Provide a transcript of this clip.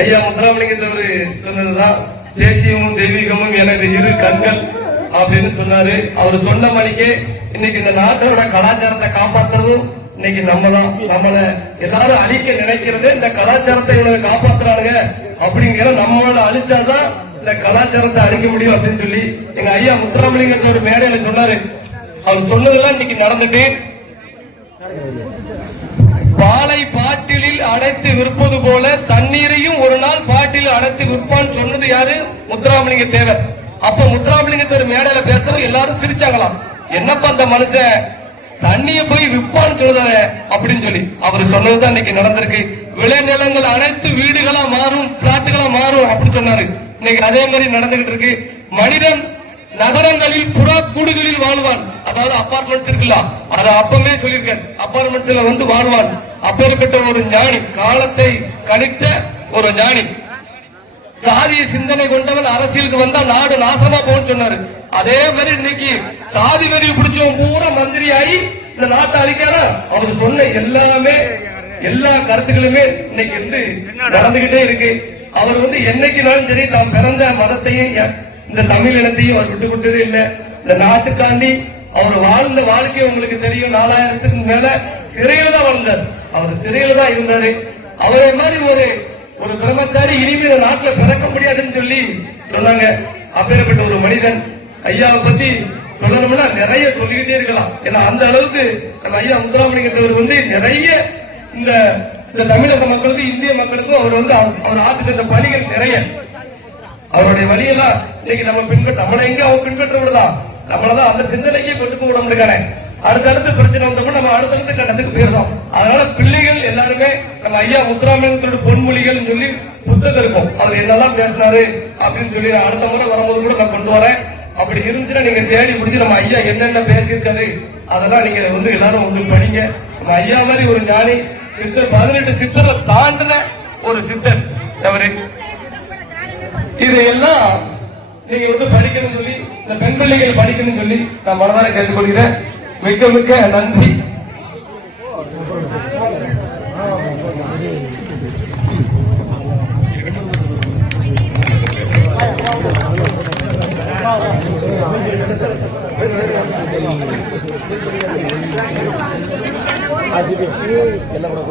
ஐயா முத்துராமலிங்கத்தவர் சொன்னதுதான் தேசியமும் தெய்வீகமும் எனது இரு கண்கள் அப்படின்னு சொன்னாரு. அவர் சொன்ன மணிக்கு இன்னைக்கு இந்த நாட்டோட கலாச்சாரத்தை காப்பாத்துறதும் இன்னைக்கு நம்மதான். நம்மள எல்லாரும் அழிக்க நினைக்கிறது இந்த கலாச்சாரத்தை இவங்க காப்பாத்துறாங்க அப்படிங்கிற நம்மளோட அழிச்சாதான் இந்த கலாச்சாரத்தை அழிக்க முடியும் அப்படின்னு சொல்லி எங்க ஐயா முத்துராமலிங்கத்தவர் மேடையில சொன்னாரு. அவர் சொன்னதெல்லாம் இன்னைக்கு நடந்துட்டு பாலை பாட்டிலில் அடைத்து விற்பது போல தண்ணீரையும் ஒரு நாள் பாட்டில் அடைத்து விற்பான்னு சொன்னது யாரு? முத்துராமலிங்க தேவர். அப்ப முத்துராமலிங்க தேவர் மேடையில பேசவும் எல்லாரும் சிரிச்சாங்களாம். என்னப்பா அந்த மனுஷன்? தண்ணிய போய் விற்பான்னு சொல்லுதாரு அப்படின்னு சொல்லி. அவர் சொன்னதுதான் இன்னைக்கு நடந்திருக்கு. விளைநிலங்கள் அனைத்து வீடுகளா மாறும் பிளாட்டுகளா மாறும் அப்படின்னு சொன்னாரு. இன்னைக்கு அதே மாதிரி நடந்துகிட்டு இருக்கு. மனிதன் நகரங்களில் புறா கூடுகளில் வாழ்வான். அதாவது அபார்ட்மெண்ட்ஸ் இருக்குல்ல அது அப்பவே சொல்லியிருக்கேன் அபார்ட்மெண்ட்ஸ்ல வந்து வாழ்வான். அப்பேற்பட்ட ஒரு ஞானி காலத்தை கணித்த ஒரு ஞானி. சாதிய சிந்தனை கொண்டவன் அரசியலுக்கு வந்தா நாடு நாசமா போன்னு சொன்னாரு. அதே மாதிரி இன்னைக்கு சாதி வரி பிடிச்சவன் பூரா மந்திரி ஆகி இந்த நாட்டை அழிக்காத அவர் சொன்ன எல்லாமே எல்லா கருத்துக்களுமே இன்னைக்கு வந்து நடந்துகிட்டே இருக்கு. அவர் வந்து என்னைக்குனாலும் சரி நாம் பிறந்த மதத்தையும் இந்த தமிழ் இனத்தையும் அவர் விட்டு கொடுத்ததே இல்லை. இந்த நாட்டுக்காண்டி அவர் வாழ்ந்த வாழ்க்கை உங்களுக்கு தெரியும். நாலாயிரத்துக்கு மேல சிறையில தான் வாழ்ந்தார். அவர் சிறையில தான் இருந்தாரு. அவரை மாதிரி ஒரு ஒரு பிரம்மச்சாரி இனிமே இந்த நாட்டுல பிறக்க முடியாதுன்னு சொல்லி சொன்னாங்க. அப்பேற்பட்ட ஒரு மனிதன். ஐயாவை பத்தி சொல்லணும்னா நிறைய சொல்லிக்கிட்டே இருக்கலாம். ஏன்னா அந்த அளவுக்கு நம்ம ஐயா முத்துராமலிங்கத்தவர் வந்து நிறைய இந்த இந்த தமிழக மக்களுக்கும் இந்திய மக்களுக்கும் அவர் வந்து அவர் அவர் சென்ற பணிகள் நிறைய. அவருடைய வழியெல்லாம் இன்னைக்கு நம்ம பின்பற்ற நம்மளை எங்க அவங்க பின்பற்ற விடலாம் நம்மளதான் அந்த சிந்தனைக்கே கொண்டு போக முடியல அடுத்தடுத்து பிரச்சனை வந்தோம்னா நம்ம அடுத்தடுத்த கட்டத்துக்கு போயிடுறோம் அதனால பிள்ளைகள் எல்லாருமே நம்ம ஐயா முத்துராமலிங்கத்தோட பொன்மொழிகள் சொல்லி புத்தகம் இருக்கும். அவர் என்னதான் பேசினாரு அப்படின்னு சொல்லி அடுத்த முறை வரும்போது கூட நான் கொண்டு வரேன். அப்படி இருந்துச்சுன்னா நீங்க தேடி பிடிச்சி நம்ம ஐயா என்னென்ன பேசியிருக்காரு அதெல்லாம் நீங்க வந்து எல்லாரும் வந்து படிங்க. நம்ம ஐயா மாதிரி ஒரு ஞானி சித்தர் பதினெட்டு சித்தரை தாண்டின ஒரு சித்தர். அவரு இதையெல்லாம் நீங்க வந்து படிக்கணும்னு சொல்லி இந்த பெண் பிள்ளைகள் படிக்கணும்னு சொல்லி நான் மனதார கேட்டுக்கொள்கிறேன். மிக்க மிக்க நன்றி. எல்லாம் கூட